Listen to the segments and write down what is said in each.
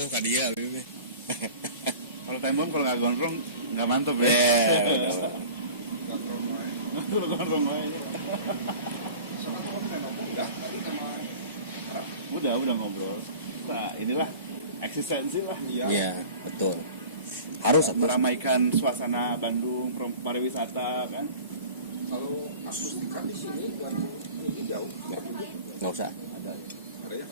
Oh, kadia abis. Kalau time bomb kalau nggak gondrong nggak mantep ya. Yeah, Betul gondrong aja. Udah ngobrol. Nah, inilah eksistensi lah. Iya, betul. Harus meramaikan suasana Bandung, pariwisata kan. Kalau akustikan di sini Bandung ini jauh. Nggak usah. Ada ya.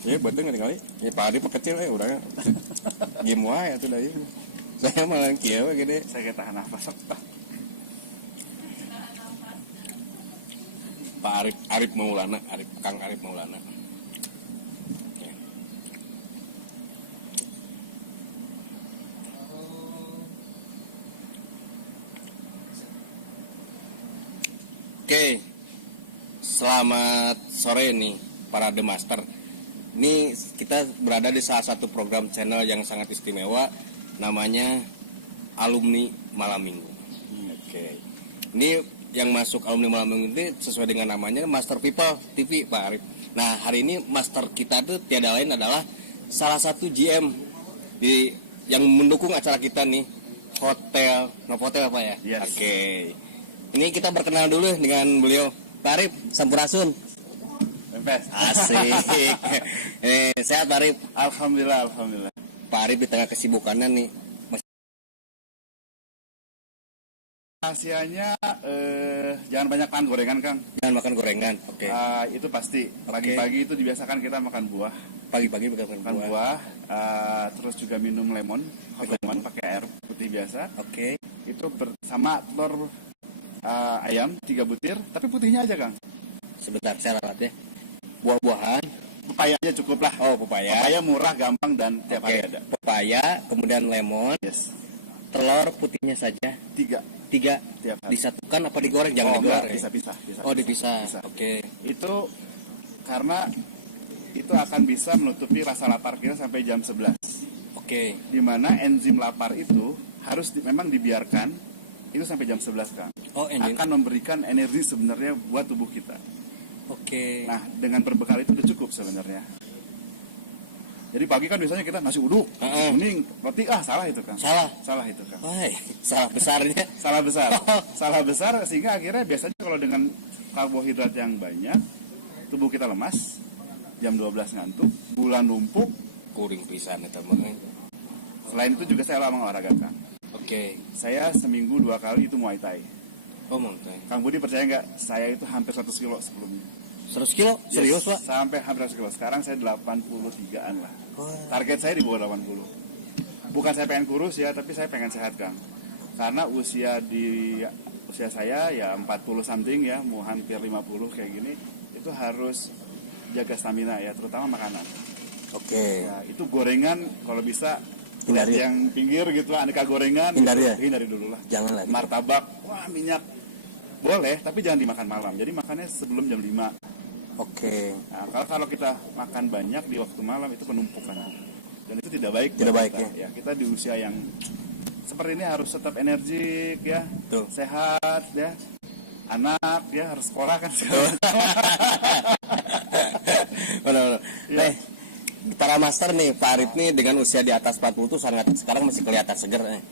Ya betul nggak kali. Ya Pak Adi kecil ya udah. Game wae atuh da ieu. Saya malah kieu we gede. Saya tahan nafas. Pak Arif Maulana, Kang Arif Maulana. Oke. Selamat sore nih para The Master. Ini kita berada di salah satu program channel yang sangat istimewa, namanya Alumni Malam Minggu. Oke. Ini yang masuk Alumni Malam Minggu ini sesuai dengan namanya Master People TV, Pak Arif. Nah, hari ini master kita itu tiada lain adalah salah satu GM yang mendukung acara kita nih, Hotel Novotel apa ya? Yes. Oke. Ini kita berkenal dulu dengan beliau, Pak Arif Sampurasun. Asik. Sehat Pak Arif? Alhamdulillah. Pak Arif di tengah kesibukannya nih. Rahasianya jangan banyak makan gorengan, Kang. Jangan makan gorengan. Oke. Itu pasti. Pagi-pagi itu dibiasakan kita makan buah. Pagi-pagi makan buah. Terus juga minum lemon, hot lemon pakai air putih biasa. Oke. Itu bersama telur ayam 3 butir, tapi putihnya aja, Kang. Sebentar, saya ralat ya. Buah-buahan. Pepaya aja cukup lah. Oh, pepaya. Pepaya murah, gampang dan tiap hari ada. Pepaya, kemudian lemon. Yes. Telur putihnya saja. 3 tiap hari. Disatukan apa digoreng? Jangan digoreng. Bisa. Oh, dipisah. Oke. Itu karena itu akan bisa menutupi rasa lapar kita sampai jam 11. Oke. Dimana enzim lapar itu harus memang dibiarkan itu sampai jam 11, Kang. Oh, akan memberikan energi sebenarnya buat tubuh kita. Oke. Nah, dengan berbekal itu udah cukup sebenarnya. Jadi pagi kan biasanya kita nasi uduk, kuning, roti, salah itu, Kang. Salah itu, Kang. Wah, salah besarnya. Salah besar. Salah besar sehingga akhirnya biasanya kalau dengan karbohidrat yang banyak, tubuh kita lemas, jam 12 ngantuk, bulan numpuk, kuring pisan eta mah. Selain itu juga saya olahraga, Kang. Oke. Saya seminggu 2 kali itu Muay Thai. Oh, Muay Thai. Kang Budi percaya nggak? Saya itu hampir 100 kilo sebelumnya. 100 kilo? Serius, Pak? Sampai hampir 100 kilo. Sekarang saya 83-an lah. Wah. Target saya di bawah 80. Bukan saya pengen kurus ya, tapi saya pengen sehat, Kang. Karena usia saya ya 40 something ya, mau hampir 50 kayak gini, itu harus jaga stamina ya, terutama makanan. Oke. Ya, itu gorengan kalau bisa hindari yang pinggir gitu lah, aneka gorengan. Hindari dulu lah. Jangan lagi. Martabak, minyak. Boleh, tapi jangan dimakan malam. Jadi makannya sebelum jam 5. Oke. Nah, kalau kita makan banyak di waktu malam itu penumpukan. Dan itu tidak baik. Tidak baik kita. Ya. Kita di usia yang seperti ini harus tetap energik ya. Tuh. Sehat ya. Anak ya harus sekolah kan. Benar. Ya. Para master nih, Pak Arif nih dengan usia di atas 40 tuh sangat sekarang masih kelihatan seger nih.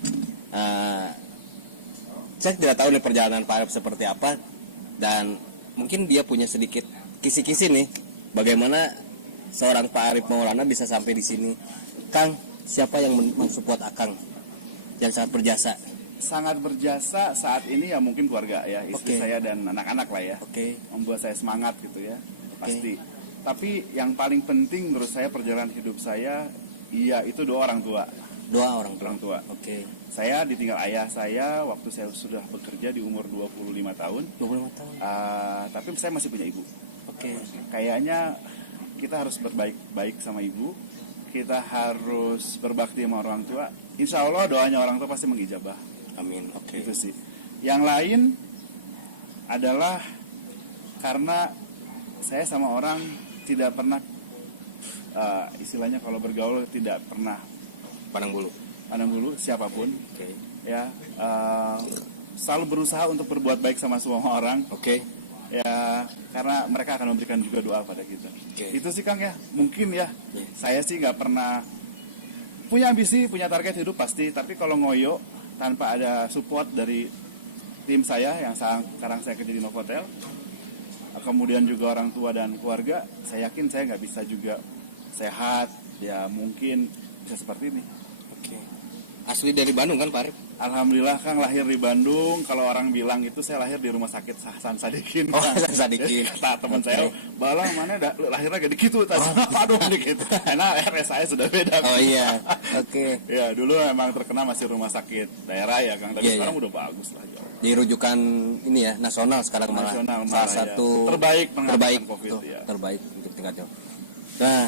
Saya tidak tahu nih perjalanan Pak Arif seperti apa, dan mungkin dia punya sedikit kisi-kisi nih bagaimana seorang Pak Arif Maulana bisa sampai di sini. Kang, siapa yang mensupport Akang yang sangat berjasa? Sangat berjasa saat ini ya mungkin keluarga ya, istri saya dan anak-anak lah ya. Oke. Membuat saya semangat gitu ya. Pasti. Oke. Tapi yang paling penting menurut saya perjalanan hidup saya, itu 2 orang tua. 2 orang tua. Oke. Saya ditinggal ayah saya waktu saya sudah bekerja di umur 25 tahun. 25 tahun. Tapi saya masih punya ibu. Oke. Kayaknya kita harus berbaik sama ibu. Kita harus berbakti sama orang tua. Insya Allah doanya orang tua pasti mengijabah. Amin. Oke. Itu sih. Yang lain adalah karena saya sama orang tidak pernah istilahnya kalau bergaul tidak pernah pandang bulu siapapun. Oke. Ya, selalu berusaha untuk berbuat baik sama semua orang. Oke. Ya, karena mereka akan memberikan juga doa pada kita. Oke. Itu sih Kang ya, mungkin ya. Iya. Saya sih nggak pernah punya ambisi, punya target hidup pasti. Tapi kalau ngoyo tanpa ada support dari tim saya yang sekarang saya kerja di Novotel, kemudian juga orang tua dan keluarga, saya yakin saya nggak bisa juga sehat. Ya mungkin bisa seperti ini. Oke. Asli dari Bandung kan Pak Arif? Alhamdulillah Kang lahir di Bandung. Kalau orang bilang itu saya lahir di rumah sakit Hasan Sadikin. Oh, Kang. Hasan Sadikin. Jadi kata teman Oke. saya, balang mana lahirnya gak dikitu. Aduh dikit. Karena RS saya sudah beda. Oh iya. Oke. Ya dulu memang terkena masih rumah sakit daerah ya Kang. Tapi Iya, sekarang iya. udah bagus lah jauh. Di rujukan ini ya, nasional sekarang malah. Nasional Salah malah, ya. satu Terbaik menghadapi terbaik COVID, tuh, ya. terbaik untuk tingkatnya. Nah,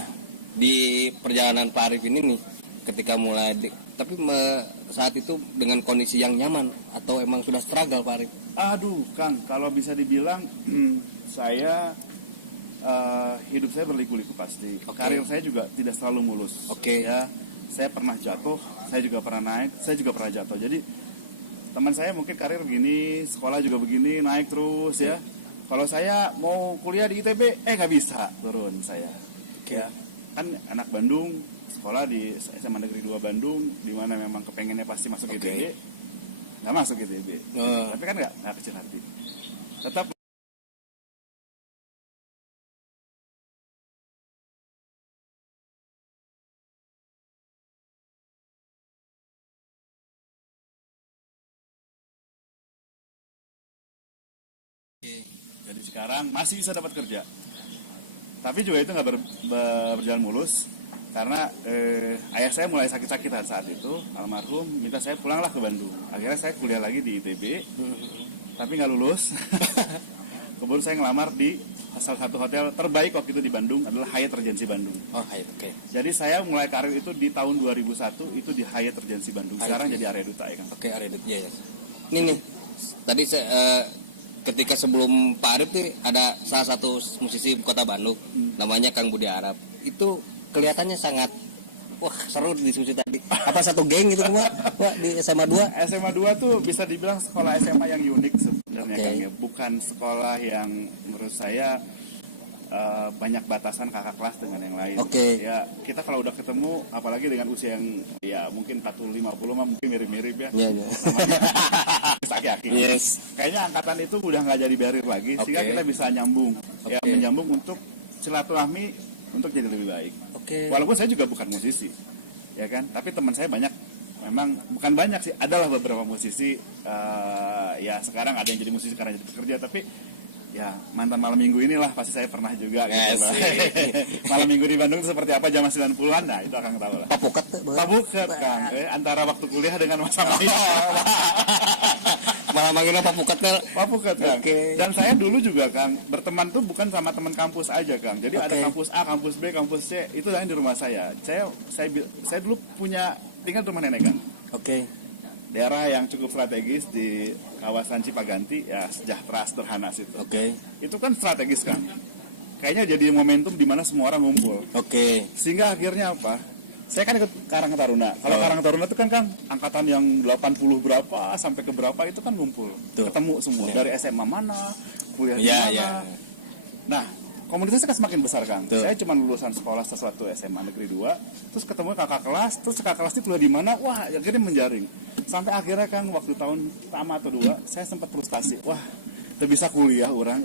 di perjalanan Pak Arif ini nih, ketika mulai tapi saat itu dengan kondisi yang nyaman atau emang sudah struggle Pak Arif? Aduh Kang, kalau bisa dibilang saya hidup saya berliku-liku pasti. Oke. Karir saya juga tidak selalu mulus. Oke. Ya, saya pernah jatuh, saya juga pernah naik, saya juga pernah jatuh. Jadi teman saya mungkin karir begini, sekolah juga begini, naik terus ya. Kalau saya mau kuliah di ITB, nggak bisa turun saya. Oke. Ya, kan anak Bandung, sekolah di SMA Negeri 2 Bandung, di mana memang kepengennya pasti masuk Oke. ITB, nggak masuk ITB. Oh. Tapi kan nggak kecil hati. Tetap jadi sekarang masih bisa dapat kerja. Tapi juga itu nggak berjalan mulus karena ayah saya mulai sakit-sakitan saat itu, almarhum minta saya pulanglah ke Bandung. Akhirnya saya kuliah lagi di ITB, tapi nggak lulus. Kemudian saya ngelamar di salah satu hotel terbaik waktu itu di Bandung adalah Hyatt Regency Bandung. Oh, iya, oke. Jadi saya mulai karir itu di tahun 2001 itu di Hyatt Regency Bandung. Sekarang jadi area duta ya kan. Oke, Arif, ya, ya. Nih, tadi saya ketika sebelum Pak Arif tuh ada salah satu musisi kota Bandung, namanya Kang Budi Arab. Itu kelihatannya sangat wah seru di diskusi tadi. Apa satu geng gitu Pak di SMA 2? SMA 2 tuh bisa dibilang sekolah SMA yang unik sebenarnya Oke. Kang ya. Bukan sekolah yang menurut saya banyak batasan kakak kelas dengan yang lain. Oke. Ya, kita kalau udah ketemu apalagi dengan usia yang ya mungkin 40 50 mah mungkin mirip-mirip ya. Iya, iya. Aki-aki. Yes. Kayaknya angkatan itu udah nggak jadi barrier lagi sehingga Oke. kita bisa nyambung. Ya, Oke. menyambung untuk silaturahmi untuk jadi lebih baik. Oke. Walaupun saya juga bukan musisi, ya kan. Tapi teman saya banyak, memang bukan banyak sih. Adalah beberapa musisi. Ya sekarang ada yang jadi musisi karena jadi pekerja. Tapi ya mantan malam minggu inilah pasti saya pernah juga. Gitu, Asik. malam minggu di Bandung itu seperti apa zaman 90-an. Nah itu akan tahu lah. Papukat tuh. Pak Buket Kang, antara waktu kuliah dengan masa lain. Malah manggilnya Papukat kan. Pak Buket Kang. Oke. Dan saya dulu juga Kang berteman tuh bukan sama teman kampus aja Kang. Jadi ada Oke. kampus A, kampus B, kampus C. Itu yang di rumah saya. Saya dulu tinggal di rumah nenek Kang. Oke. Daerah yang cukup strategis di kawasan Cipaganti, ya sejahtera sederhana situ. Oke. Itu kan strategis Kang. Kayaknya jadi momentum di mana semua orang ngumpul. Oke. Sehingga akhirnya apa? Saya kan ikut Karang Taruna. Kalau Oh. Karang Taruna itu kan angkatan yang 80 berapa sampai ke berapa itu kan ngumpul. Tuh. Ketemu semua Iya. dari SMA mana, kuliah di Iya, mana. iya. Nah, komunitasnya kan semakin besar Kang. Tuh. Saya cuma lulusan sekolah sesuatu SMA Negeri 2, terus ketemu kakak kelas, terus kakak kelas itu kuliah di mana? Wah, akhirnya menjaring. Sampai akhirnya Kang waktu tahun pertama atau 2, saya sempat frustasi. Wah, tidak bisa kuliah orang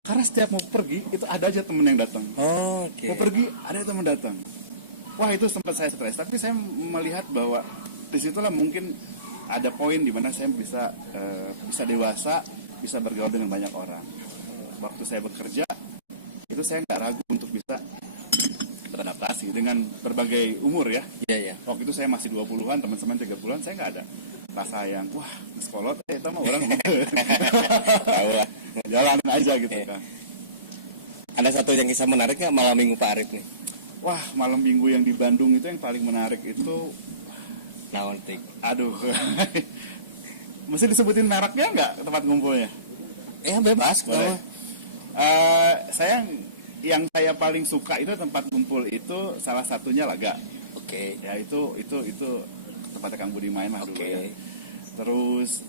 karena setiap mau pergi itu ada aja temen yang datang. Oh, oke. Mau pergi ada teman datang. Wah itu sempat saya stres. Tapi saya melihat bahwa disitulah mungkin ada poin di mana saya bisa dewasa, bisa bergaul dengan banyak orang. Waktu saya bekerja itu saya nggak ragu untuk bisa beradaptasi dengan berbagai umur ya. Iya, iya. Waktu itu saya masih 20-an, teman-teman 30-an, saya nggak ada rasa yang wah sekolah itu mah orang Tahu lah. jalan aja gitu Iya. kan. Ada satu yang kisah menarik nggak malam minggu Pak Arif nih? Wah malam minggu yang di Bandung itu yang paling menarik itu Naon tik? aduh. Mesti disebutin mereknya nggak tempat ngumpulnya? Ya bebas Boleh. kalau. Yang saya paling suka itu tempat ngumpul itu salah satunya Laga. Oke. Ya itu tempatnya Kang Budi main lah dulu Oke. ya. Terus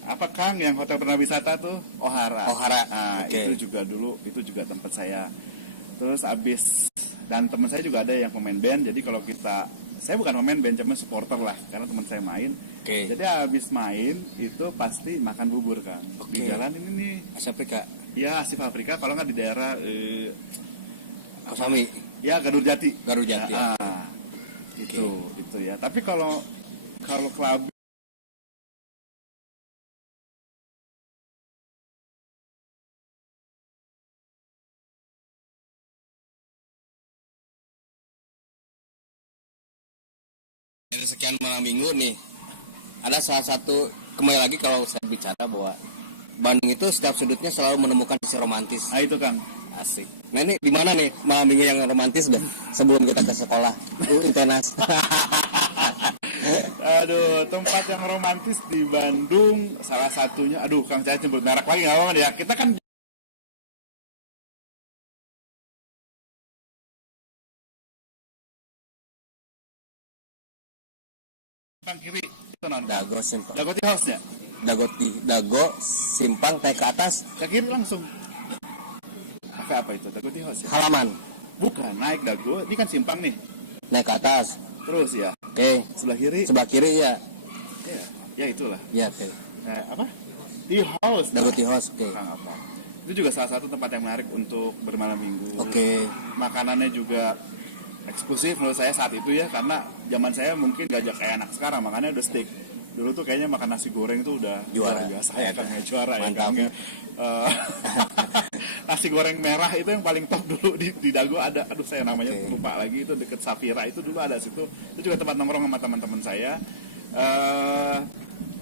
apa Kang yang hotel pernah-wisata tuh? Ohara. Ohara. Nah, Oke. itu juga dulu, itu juga tempat saya. Terus abis, dan teman saya juga ada yang pemain band. Jadi kalau saya bukan pemain band, cuma supporter lah, karena teman saya main. Oke. Jadi abis main itu pasti makan bubur kan. Oke. Di jalan ini nih, Asia Afrika. ya Asif Afrika. Kalau nggak di daerah, Kosami. ya Gadur Jati. Gadur Jati, Ya, oke. itu ya. Tapi kalau club Dari sekian malam minggu nih, ada salah satu, kembali lagi kalau saya bicara bahwa Bandung itu setiap sudutnya selalu menemukan sisi romantis. itu Kang. Asik. Nah ini di mana nih malam minggu yang romantis deh sebelum kita ke sekolah? Intenas. Aduh, tempat yang romantis di Bandung salah satunya, aduh Kang saya nyebut merek lagi nggak apa-apa ya. Kita kan Kang kiri itu non. Dago Simpang. Dago Tea House-nya. Dago Simpang naik ke atas Ke kiri langsung. Kafe apa itu? Dago Tea House ya? halaman. Bukan, naik Dago, ini kan simpang nih. Naik ke atas. Terus ya, Oke. sebelah kiri. Sebelah kiri ya. Ya itulah. Ya oke. Apa? Tea House. Dago Tea House. Oke. Kang apa? Itu juga salah satu tempat yang menarik untuk bermalam minggu. Oke. Makanannya juga eksklusif menurut saya saat itu ya, karena zaman saya mungkin gak kayak anak sekarang, makannya udah steak. Dulu tuh kayaknya makan nasi goreng tuh udah Juara. luar biasa ya, kan juara ya Mantap. Kang, ya. Nasi goreng merah itu yang paling top dulu di Dago ada, aduh saya namanya Oke. lupa lagi, itu deket Safira itu dulu ada situ. Itu juga tempat nongkrong sama teman-teman saya.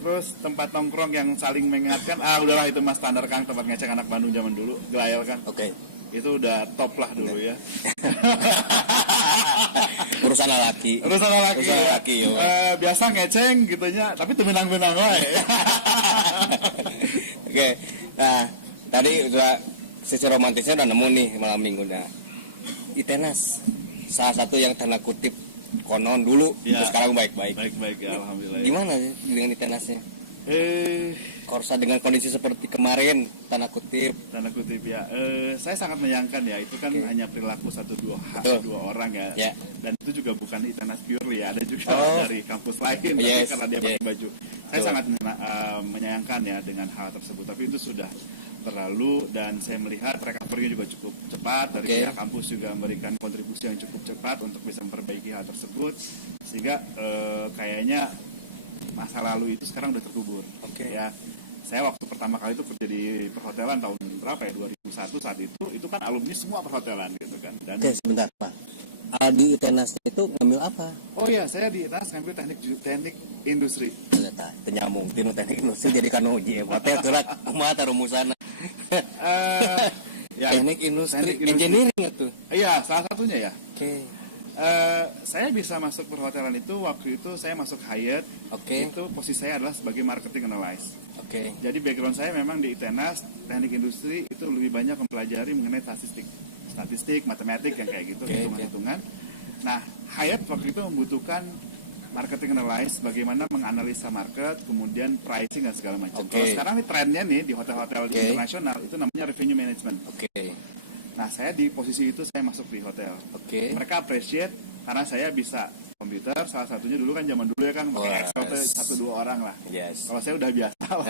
Terus tempat nongkrong yang saling mengingatkan, udahlah itu mas standar Kang, tempat ngecek anak Bandung zaman dulu, Gelayel Kang. Oke. Itu udah top lah dulu ya. Urusan laki. Urusan laki. Urusan laki, yo. Biasa ngeceng gitunya, tapi temenang-menang wae. Oke. Nah, tadi udah sisi romantisnya udah nemu nih malam minggu. Nah, Itenas salah satu yang tanda kutip konon dulu, Ya. terus sekarang baik-baik. Baik-baik ya, alhamdulillah. Ya. Gimana sih dengan Itenasnya? Korsa dengan kondisi seperti kemarin, tanda kutip. Tanda kutip ya. Saya sangat menyayangkan ya, itu kan Oke. hanya perilaku Betul. dua orang ya. Ya. Dan itu juga bukan Itenas purely ya, ada juga Oh. dari kampus lain, tapi Yes, karena dia yes. pakai baju. Saya Betul. sangat menyayangkan ya dengan hal tersebut, tapi itu sudah berlalu dan saya melihat recovery juga cukup cepat dari Oke. pihak kampus, juga memberikan kontribusi yang cukup cepat untuk bisa memperbaiki hal tersebut, sehingga kayaknya masa lalu itu sekarang udah terkubur. Oke. Ya, saya waktu pertama kali itu kerja di perhotelan tahun berapa ya, 2001 saat itu kan alumni semua perhotelan gitu kan. Dan Oke, sebentar, Pak. Di Itenasnya itu ngambil apa? oh iya, saya di ITAS ngambil teknik industri. Ternyata nyambung tinu teknik industri jadi kan uji hotel tuh kumaha tarumusana. Ya, Teknik industri teknik industri. engineering itu. Iya, salah satunya ya. Oke. Saya bisa masuk perhotelan itu waktu itu saya masuk Hyatt. Oke. Itu posisi saya adalah sebagai marketing analyst. Oke. Jadi background saya memang di ITENAS, teknik industri itu lebih banyak mempelajari mengenai statistik, matematik yang kayak gitu, Oke, hitungan-hitungan. Nah, Hyatt waktu itu membutuhkan marketing analyst, bagaimana menganalisa market, kemudian pricing dan segala macam. Oke. Kalau sekarang nih trennya nih di hotel-hotel Oke. internasional itu namanya revenue management. Oke. Nah, saya di posisi itu saya masuk di hotel. Oke. Mereka appreciate karena saya bisa komputer, salah satunya dulu kan zaman dulu ya kan pakai Wah, Excel tuh 1-2 orang lah. Yes. Kalau saya udah biasa lah.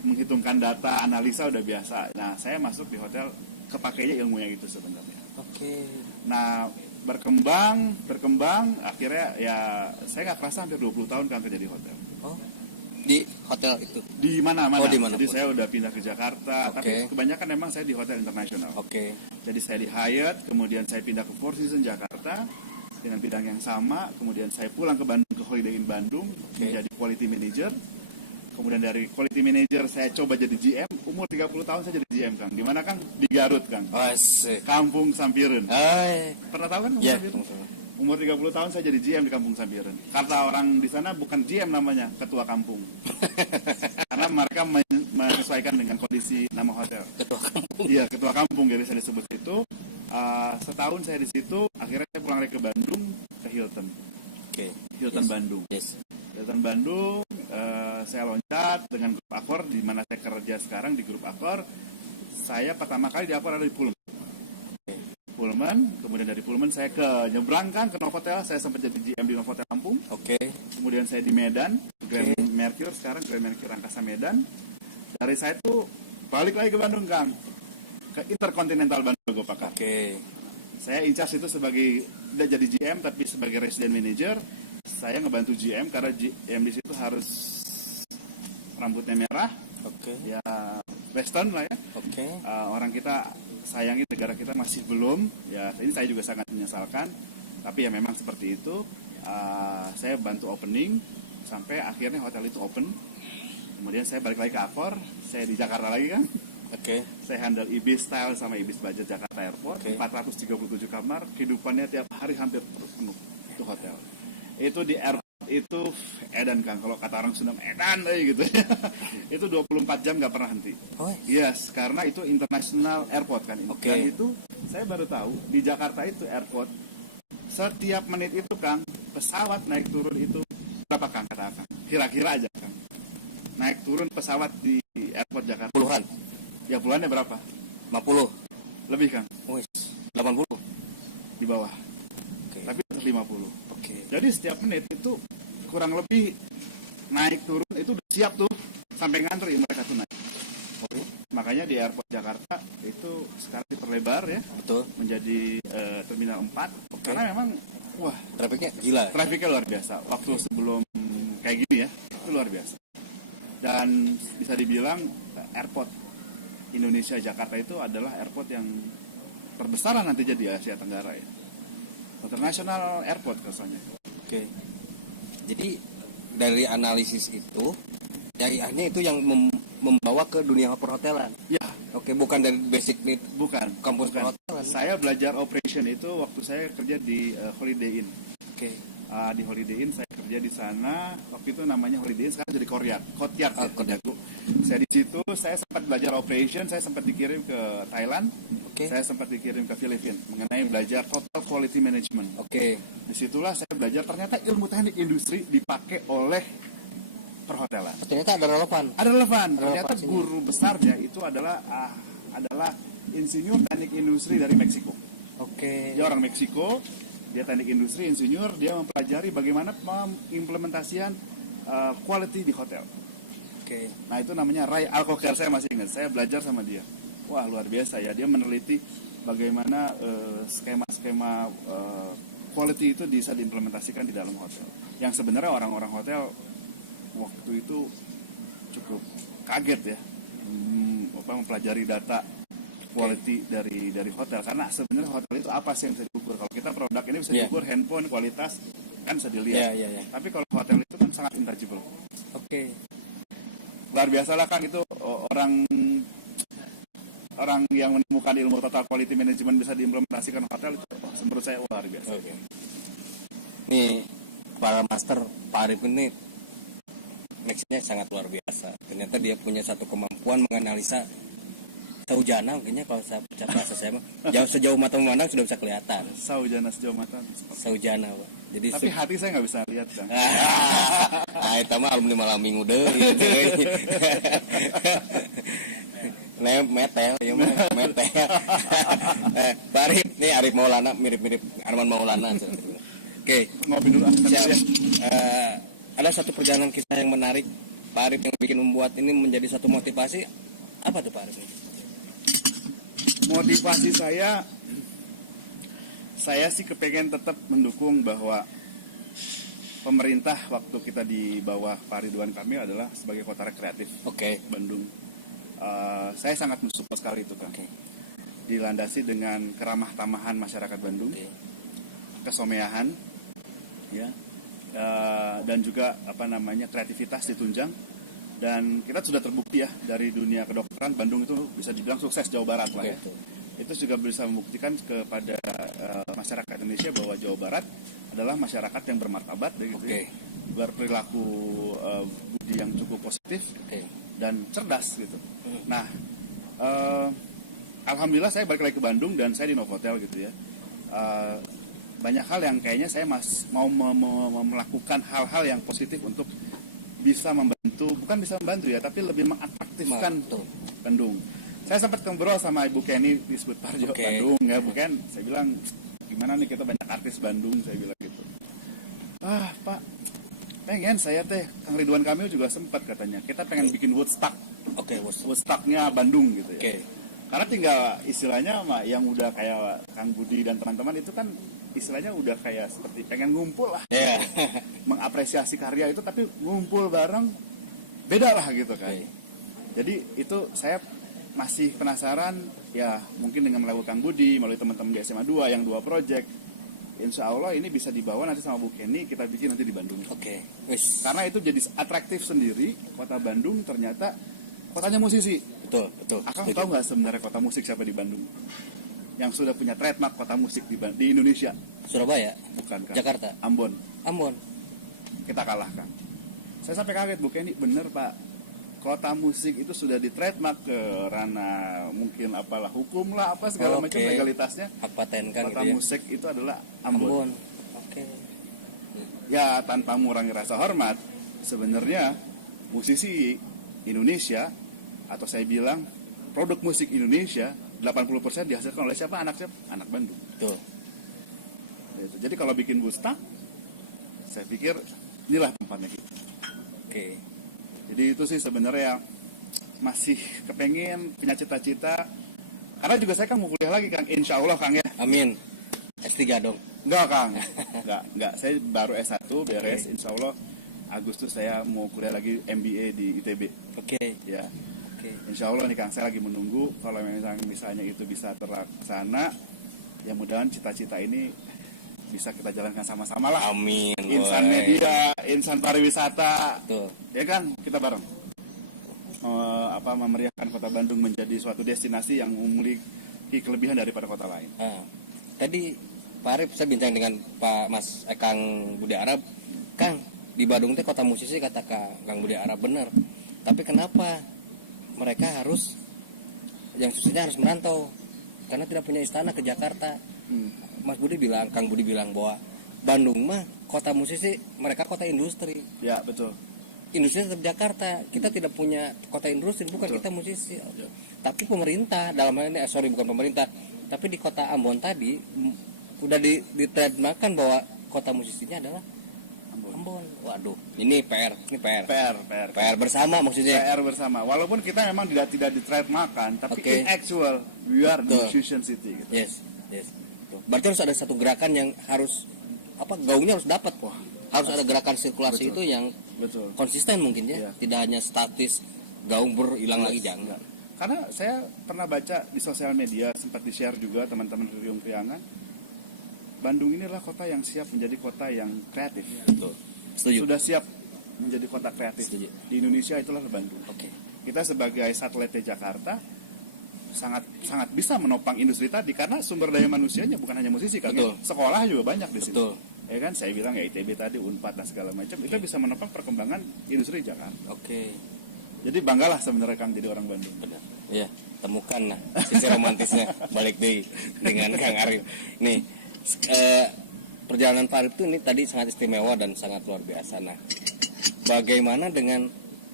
Menghitungkan data, analisa udah biasa. Nah, saya masuk di hotel, kepakainya ilmunya gitu sebenarnya. Oke. Nah, berkembang, akhirnya ya saya nggak kerasa hampir 20 tahun kan kerja di hotel. Oh. Di hotel itu. Di mana-mana. Oh, di mana Jadi pun. saya udah pindah ke Jakarta, Oke. tapi kebanyakan memang saya di hotel internasional. Oke. Jadi saya di Hyatt, kemudian saya pindah ke Four Seasons Jakarta dengan bidang yang sama, kemudian saya pulang ke Bandung, ke Holiday Inn Bandung, menjadi quality manager. Kemudian dari quality manager saya coba jadi GM, umur 30 tahun saya jadi GM Kang. Di mana Kang? Di Garut Kang. Asik. Kampung Sampireun. Hai. Pernah tahu kan Kampung Ya. Sampireun? Umur 30 tahun saya jadi GM di Kampung Sampireun. Kata orang di sana bukan GM namanya, ketua kampung. Karena mereka menyesuaikan dengan kondisi nama hotel. Ketua kampung. Iya, ketua kampung, jadi saya disebut itu. Setahun saya di situ, akhirnya saya pulang lagi ke Bandung, ke Hilton. Oke. Hilton Yes. Bandung. Yes. Hilton Bandung, saya loncat dengan grup Accor, di mana saya kerja sekarang di grup Accor. Saya pertama kali di Accor ada di Pullman. Kemudian dari Pullman saya ke nyebrang kan ke Novotel, saya sempat jadi GM di Novotel Lampung. Oke. Kemudian saya di Medan, Grand Mercure, sekarang Grand Mercure Angkasa Medan. Dari saya tuh balik lagi ke Bandung, Kang, ke Intercontinental Bandung gue pakai. Oke. Saya in charge itu sebagai, tidak jadi GM tapi sebagai resident manager. Saya ngebantu GM karena GM di situ harus rambutnya merah, Oke. ya Western lah ya. Oke. Orang kita sayangi, negara kita masih belum. Ya ini saya juga sangat menyesalkan. Tapi ya memang seperti itu. Saya bantu opening sampai akhirnya hotel itu open. Kemudian saya balik lagi ke Accor. Saya di Jakarta lagi kan. Oke. Saya handle Ibis Style sama Ibis Budget Jakarta Airport. Oke. 437 kamar. Kehidupannya tiap hari hampir penuh itu hotel. Itu di airport itu edan, Kang. Kalau kata orang Sunda edan gitu. Itu 24 jam nggak pernah henti. Oh. Yes, karena itu international airport kan. Oke. Dan itu saya baru tahu di Jakarta itu airport setiap menit itu, Kang, pesawat naik turun itu berapa, Kang, kata Kang? Kira-kira aja, Kang. Naik turun pesawat di airport Jakarta. Puluhan. Ya bulannya berapa? 50. Lebih, Kang, Wes. 80. di bawah. Oke. Tapi 50. Oke. Jadi setiap menit itu kurang lebih naik turun itu udah siap tuh sampai ngantri mereka tuh naik. Oke. Makanya di airport Jakarta itu sekarang diperlebar ya Betul. menjadi terminal 4. Oke. Karena memang wah, Trafiknya gila. trafiknya luar biasa. Waktu sebelum kayak gini ya, itu luar biasa. Dan bisa dibilang airport Indonesia Jakarta itu adalah airport yang terbesar lah nanti jadi Asia Tenggara ya. International airport rasanya. Oke. Jadi dari analisis itu, ya akhirnya itu yang membawa ke dunia perhotelan. Ya, Oke, bukan dari basic need bukan. kampus Bukan. perhotelan. Saya belajar operation itu waktu saya kerja di Holiday Inn. Oke. Di Holiday Inn saya kerja di sana. Waktu itu namanya Holiday Inn, sekarang jadi Courtyard. Courtyard. Ah, Courtyard. Saya di situ, saya sempat belajar operation, saya sempat dikirim ke Thailand, Oke. saya sempat dikirim ke Filipina mengenai belajar total quality management. Oke. Disitulah saya belajar ternyata ilmu teknik industri dipakai oleh perhotelan. Ternyata ada relevan. Ada relevan. Ternyata Relevansinya. guru besarnya itu adalah insinyur teknik industri dari Meksiko. Oke. Dia orang Meksiko, dia teknik industri, insinyur, dia mempelajari bagaimana pengimplementasian quality di hotel. Oke. Nah itu namanya Ray Alcocer, saya masih ingat, saya belajar sama dia. Wah luar biasa ya, dia meneliti bagaimana skema-skema quality itu bisa diimplementasikan di dalam hotel. Yang sebenarnya orang-orang hotel waktu itu cukup kaget ya, mempelajari data quality dari hotel, karena sebenarnya hotel itu apa sih yang bisa diukur? Kalau kita produk ini bisa diukur handphone kualitas kan bisa dilihat. Tapi kalau hotel itu kan sangat intangible. Oke. Luar biasa lah, Kang, itu orang yang menemukan ilmu total quality management bisa diimplementasikan hotel itu menurut saya luar biasa. Oke. Nih para master Pak Arif ini nextnya sangat luar biasa. Ternyata dia punya satu kemampuan menganalisa saujana, mungkinnya kalau saya bahasa saya mah sejauh mata memandang sudah bisa kelihatan. Saujana sejauh mata. Saujana, Pak. Jadi Tapi hati saya nggak bisa lihat, Kang. itu mah alumni malam minggu deh. Metel, ya mah metel. Pak Arif, nih Arif Maulana mirip-mirip Arman Maulana. Oke, Ngopi dulu. siap. Ada satu perjalanan kisah yang menarik Pak Arif yang bikin membuat ini menjadi satu motivasi. Apa tuh Pak Arif? Motivasi saya sih kepengen tetap mendukung bahwa pemerintah waktu kita di bawah Pak Ridwan Kamil adalah sebagai kota rekreatif. Oke. Bandung. Saya sangat mensupport sekali itu, Kang. Dilandasi dengan keramah tamahan masyarakat Bandung, kesomeahan, ya, dan juga kreativitas ditunjang. Dan kita sudah terbukti ya dari dunia kedokteran, Bandung itu bisa dibilang sukses Jawa Barat lah ya. Itu juga bisa membuktikan kepada masyarakat Indonesia bahwa Jawa Barat adalah masyarakat yang bermartabat, gitu ya, berperilaku budi yang cukup positif dan cerdas gitu. Nah, alhamdulillah saya balik lagi ke Bandung dan saya di Novotel gitu ya. banyak hal yang kayaknya saya mau melakukan hal-hal yang positif untuk bisa membantu, bukan bisa membantu ya, tapi lebih mengatraktifkan Bandung. Saya sempat ngobrol sama Ibu Kenny di Sebut Parjo Bandung ya, bukan? Saya bilang gimana nih kita banyak artis Bandung, saya bilang gitu. Pak, pengen saya teh, Kang Ridwan Kamil juga sempat katanya, kita pengen bikin Woodstock. Woodstocknya Bandung gitu ya. Karena tinggal istilahnya yang udah kayak Kang Budi dan teman-teman itu kan istilahnya udah kayak seperti pengen ngumpul lah, mengapresiasi karya itu, tapi ngumpul bareng beda lah gitu kan. Jadi itu saya masih penasaran ya, mungkin dengan melalui Kang Budi, melalui teman-teman di SMA 2 yang 2 project, insya Allah ini bisa dibawa nanti sama Bu Kenny, kita bikin nanti di Bandung. Karena itu jadi atraktif sendiri, kota Bandung ternyata kotanya musisi. Betul. Akang tahu nggak sebenarnya kota musik siapa di Bandung? Yang sudah punya trademark kota musik di Indonesia? Surabaya? Bukan, Kang. Jakarta? Ambon. Kita kalah, Kang. Saya sampai kaget, Bu Kenny, bener Pak, kota musik itu sudah di trademark ke ranah mungkin apalah hukum lah, apa segala macam legalitasnya. Hak paten kan kota gitu ya? Musik itu adalah Ambon. Ya tanpa mengurangi rasa hormat, sebenarnya musisi Indonesia, atau saya bilang produk musik Indonesia 80% dihasilkan oleh siapa? Anak Bandung. Betul. Jadi kalau bikin Woodstock, saya pikir inilah tempatnya kita. Jadi itu sih sebenarnya masih kepengen, punya cita-cita. Karena juga saya kan mau kuliah lagi, Kang. Insya Allah, Kang ya. Amin. S3 dong? Enggak, Kang. Enggak. Saya baru S1 beres. Insya Allah Agustus saya mau kuliah lagi MBA di ITB. Ya. Insya Allah nih, Kang. Saya lagi menunggu kalau misalnya itu bisa terlaksana. Ya mudah-mudahan cita-cita ini bisa kita jalankan sama-sama lah. Amin. Insan media, insan pariwisata. Betul. Ya kan, kita bareng. Memeriahkan kota Bandung menjadi suatu destinasi yang memiliki kelebihan daripada kota lain. Tadi Pak Arif saya bincang dengan Pak Kang Budi Arab, Kang, di Bandung teh kota musisi kata Kang Budi Arab bener. Tapi kenapa mereka yang susahnya harus merantau karena tidak punya istana ke Jakarta? Kang Budi bilang bahwa Bandung mah kota musisi, mereka kota industri. Ya, betul. Industri tetap Jakarta, kita tidak punya kota industri, bukan kita musisi. Tapi pemerintah dalam hal ini, bukan pemerintah, tapi di kota Ambon tadi udah di trademarkan bahwa kota musisinya adalah Ambon. Waduh, ini PR bersama maksudnya. PR bersama. Walaupun kita memang tidak di trademarkan, tapi in actual we are the musician city. Gitu. Yes. Berarti harus ada satu gerakan yang harus gaungnya harus dapat. Harus ada gerakan sirkulasi itu yang konsisten mungkin ya. Tidak hanya statis gaung hilang lagi, jangan. Karena saya pernah baca di sosial media, sempat di-share juga teman-teman Riung Priangan, Bandung ini adalah kota yang siap menjadi kota yang kreatif. Setuju. Sudah siap menjadi kota kreatif. Setuju. Di Indonesia itulah Bandung. Kita sebagai satelit Jakarta sangat bisa menopang industri tadi karena sumber daya manusianya bukan hanya musisi kan. Sekolah juga banyak di sini. Ya kan, saya bilang ya ITB tadi, Unpad dan segala macam, itu bisa menopang perkembangan industri Jakarta. Jadi banggalah sebenarnya Kang jadi orang Bandung. Benar. Iya, temukan lah sisi romantisnya balik deh dengan Kang Arif. Nih, perjalanan Pak Arif itu ini tadi sangat istimewa dan sangat luar biasa. Nah, bagaimana dengan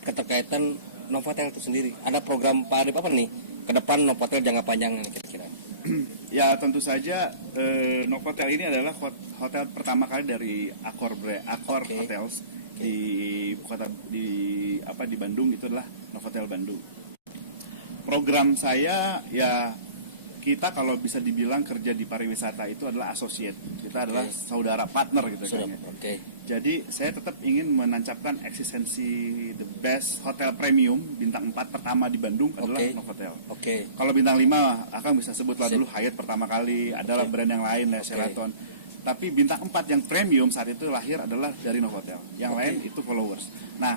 keterkaitan Novotel itu sendiri? Ada program Pak Arif apa nih ke depan Novotel jangka panjang ini kira-kira? Ya tentu saja Novotel ini adalah hotel pertama kali dari Accor Hotels di kota di Bandung, itu adalah Novotel Bandung. Program saya ya, kita kalau bisa dibilang kerja di pariwisata itu adalah associate. Kita adalah saudara partner gitu kan. Jadi saya tetap ingin menancapkan eksistensi the best hotel premium bintang 4 pertama di Bandung adalah Novotel. Kalau bintang 5 akan bisa sebutlah dulu Hyatt pertama kali, adalah brand yang lain ya, Sheraton. Tapi bintang 4 yang premium saat itu lahir adalah dari Novotel. Yang lain itu followers. Nah,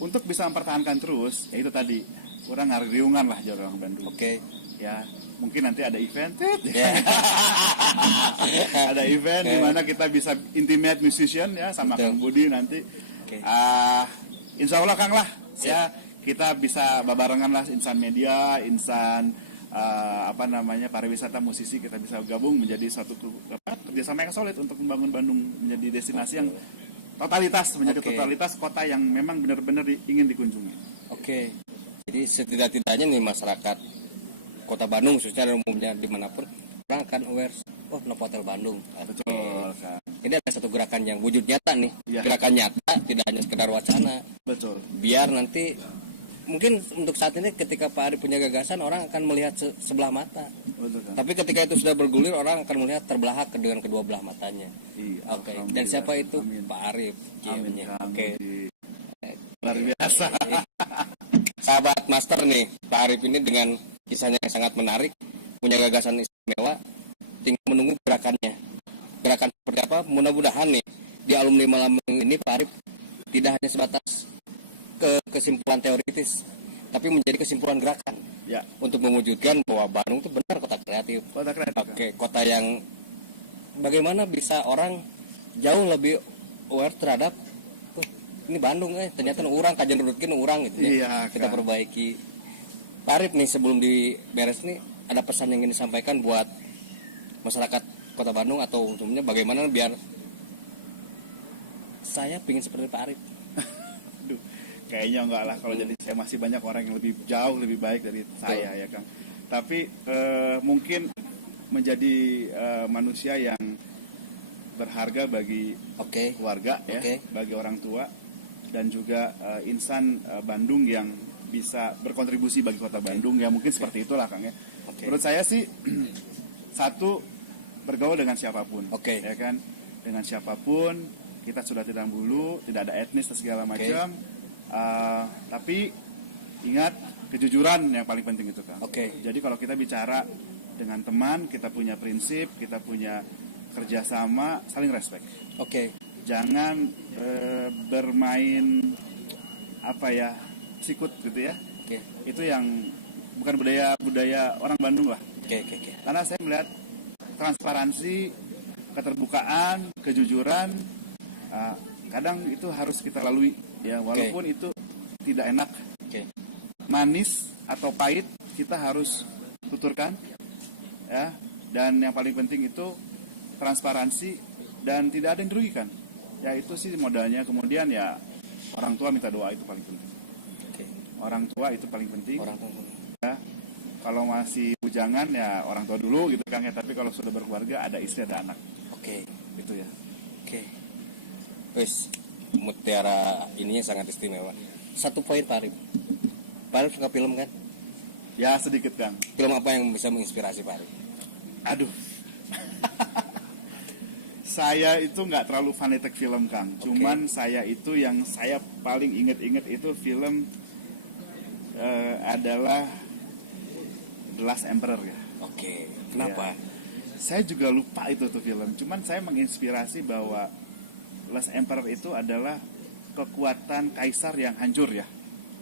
untuk bisa mempertahankan terus, ya itu tadi, kurang ngariungan lah jadi orang Bandung. Ya, mungkin nanti ada event. Ada event di mana kita bisa intimate musician ya sama Kang Budi nanti. Insya Allah Kang lah ya, kita bisa babarengan lah insan media, insan pariwisata musisi, kita bisa gabung menjadi suatu kerjasama yang solid untuk membangun Bandung menjadi destinasi yang totalitas kota yang memang benar-benar ingin dikunjungi. Oke. Jadi setidak-tidaknya nih masyarakat Kota Bandung secara umumnya dimanapun orang akan aware, oh no hotel Bandung. Betul kan. Ini ada satu gerakan yang wujud nyata nih. Ya. Gerakan nyata, tidak hanya sekedar wacana. Betul. Biar nanti mungkin untuk saat ini ketika Pak Ari punya gagasan orang akan melihat sebelah mata. Betul kan. Tapi ketika itu sudah bergulir orang akan melihat terbelahak dengan kedua belah matanya. Iya, Oke. Dan siapa itu? Amin. Pak Arif. Amin. Oke. Luar biasa. Sahabat Master nih, Pak Arif ini dengan kisahnya yang sangat menarik, punya gagasan istimewa, tinggal menunggu gerakannya. Gerakan seperti apa? Mudah-mudahan nih di alumni malam ini Pak Arif tidak hanya sebatas kesimpulan teoritis, tapi menjadi kesimpulan gerakan. Ya. Untuk mewujudkan bahwa Bandung itu benar kota kreatif. Kota kreatif. Oke, kota yang bagaimana bisa orang jauh lebih aware terhadap ini Bandung ternyata orang kajian rudutkin orang gitu ya. Iya, Kita kan. perbaiki. Pak Arif nih sebelum diberes nih ada pesan yang ingin disampaikan buat masyarakat Kota Bandung atau umumnya bagaimana biar saya pingin seperti Pak Arif. Aduh, kayaknya enggak lah kalau jadi saya masih banyak orang yang lebih jauh lebih baik dari saya ya Kang. Tapi mungkin menjadi manusia yang berharga bagi keluarga ya, bagi orang tua dan juga insan Bandung yang bisa berkontribusi bagi kota Bandung ya mungkin seperti itulah Kang ya. Menurut saya sih satu bergaul dengan siapapun, ya kan, dengan siapapun kita sudah tidak bulu, tidak ada etnis dan segala macam. Tapi ingat kejujuran yang paling penting itu Kang. Jadi kalau kita bicara dengan teman, kita punya prinsip, kita punya kerjasama, saling respect. Jangan bermain sikut gitu ya. Itu yang bukan budaya orang Bandung lah. Karena saya melihat transparansi, keterbukaan, kejujuran, kadang itu harus kita lalui ya, walaupun itu tidak enak, manis atau pahit kita harus tuturkan ya. Dan yang paling penting itu transparansi dan tidak ada yang dirugikan. Ya itu sih modalnya. Kemudian ya orang tua minta doa itu paling penting. Orang tua itu paling penting. Ya, kalau masih bujangan ya orang tua dulu gitu Kang ya. Tapi kalau sudah berkeluarga ada istri ada anak. Itu ya. Wis, mutiara ininya sangat istimewa. Satu poin Pak Arif. Pak Arif suka film kan? Ya sedikit Kang. Film apa yang bisa menginspirasi Pak Arif? Aduh. Saya itu nggak terlalu fanatik film Kang. Cuman saya itu yang saya paling inget-inget itu film adalah The Last Emperor ya. Kenapa? Ya. Saya juga lupa itu tuh film. Cuman saya menginspirasi bahwa Last Emperor itu adalah kekuatan kaisar yang hancur ya.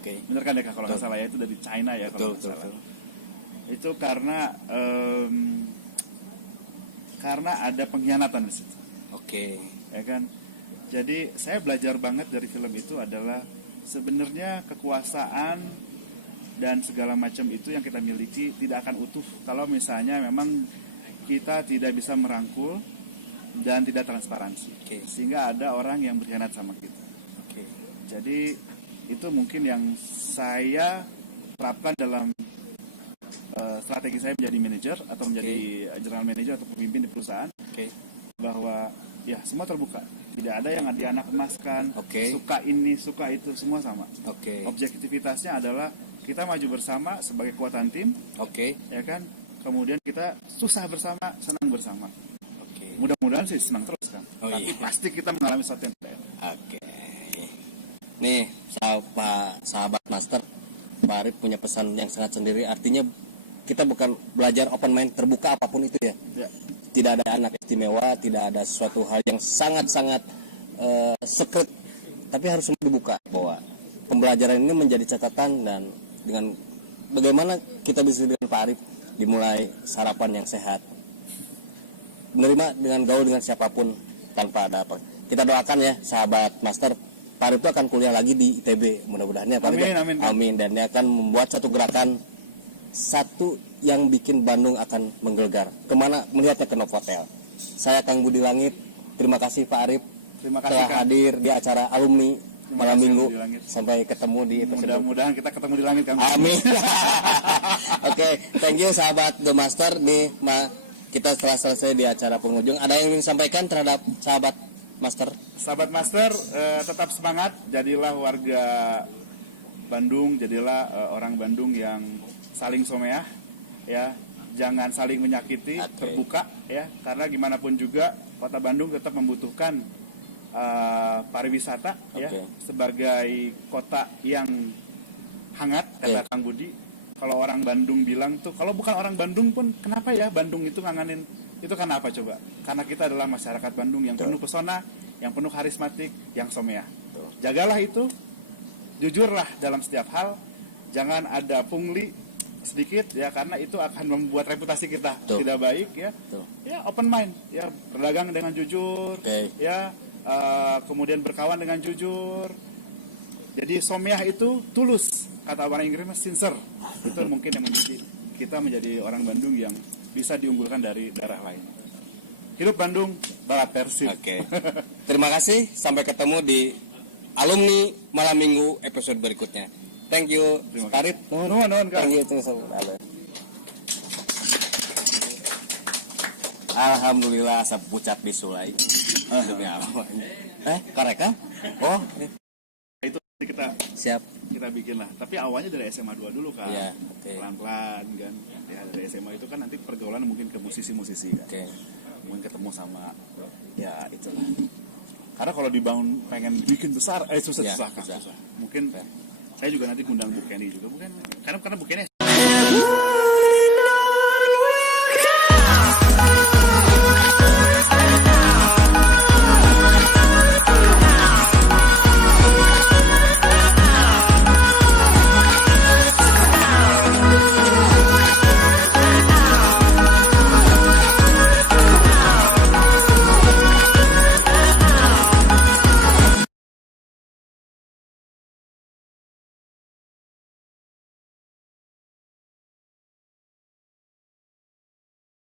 Bener kan ya Kak? Kalau nggak salah ya itu dari China ya kalau nggak salah. Itu karena ada pengkhianatan di situ. Ya kan. Jadi saya belajar banget dari film itu adalah sebenarnya kekuasaan dan segala macam itu yang kita miliki tidak akan utuh kalau misalnya memang kita tidak bisa merangkul dan tidak transparansi. Sehingga ada orang yang berkhianat sama kita. Jadi itu mungkin yang saya terapkan dalam strategi saya menjadi manajer atau menjadi general manager atau pemimpin di perusahaan. Bahwa ya semua terbuka. Tidak ada yang dianak emaskan, suka ini, suka itu, semua sama. Objektivitasnya adalah kita maju bersama sebagai kekuatan tim, ya kan. Kemudian kita susah bersama, senang bersama. Mudah-mudahan sih senang terus kan. Tapi pasti kita mengalami sesuatu yang tidak enak. Nih sahabat Master, Pak Arif punya pesan yang sangat sendiri. Artinya kita bukan belajar open mind terbuka apapun itu ya. Tidak ada anak istimewa, tidak ada sesuatu hal yang sangat-sangat secret, tapi harus dibuka bahwa pembelajaran ini menjadi catatan. Dan dengan bagaimana kita bisa dengan Pak Arif dimulai sarapan yang sehat, menerima dengan gaul dengan siapapun tanpa ada apa. Kita doakan ya sahabat Master, Pak Arif itu akan kuliah lagi di ITB mudah-mudahan ya Pak Arif. Amin. Dan dia akan membuat satu gerakan satu yang bikin Bandung akan menggelegar. Kemana melihatnya ke Novotel. Saya Kang Budi Langit. Terima kasih Pak Arif. Terima kasih telah Kang. hadir di acara alumni malam kasih, minggu. Budi Langit. Sampai ketemu di episode. Mudah-mudahan kita ketemu di langit, Kang. Amin. Oke, thank you sahabat The Master. Nih, kita setelah selesai di acara penghujung. Ada yang ingin sampaikan terhadap sahabat Master? Sahabat Master, tetap semangat. Jadilah warga Bandung, jadilah orang Bandung yang saling someah, ya. Jangan saling menyakiti, Oke. terbuka, ya. Karena gimana pun juga, Kota Bandung tetap membutuhkan pariwisata, ya, Oke. sebagai kota yang hangat, kata Oke. Kang Budi. Kalau orang Bandung bilang tuh, kalau bukan orang Bandung pun, kenapa ya Bandung itu nganganin? Itu karena apa coba? Karena kita adalah masyarakat Bandung yang penuh pesona, yang penuh karismatik, yang someah. Jagalah itu, jujurlah dalam setiap hal, jangan ada pungli sedikit ya, karena itu akan membuat reputasi kita Betul. tidak baik ya. Betul. Ya open mind, ya berdagang dengan jujur, Oke. ya kemudian berkawan dengan jujur. Jadi someah itu tulus, kata orang Inggris sincere. Itu mungkin yang menjadi kita menjadi orang Bandung yang bisa diunggulkan dari daerah lain. Hidup Bandung, Barat Persib. Oke. Terima kasih. Sampai ketemu di alumni malam minggu episode berikutnya. Thank you. Terima kasih. Karip. Nuhun, Kang. Thank you. Alhamdulillah asap pucat di Sulai. Demi Allah. Korek kan? Oh, Itu kita siap. bikin lah. Tapi awalnya dari SMA 2 dulu kan. Iya, oke. Pelan-pelan kan. Ya dari SMA itu kan nanti pergaulan mungkin ke musisi-musisi kan. Oke. Mungkin ketemu sama ya itulah. Karena kalau dibangun pengen bikin besar, susah Ya, Kang, susah. susah. Mungkin Oke. saya juga nanti ngundang Bu Kenny juga, bukan? Karena Bu Kenny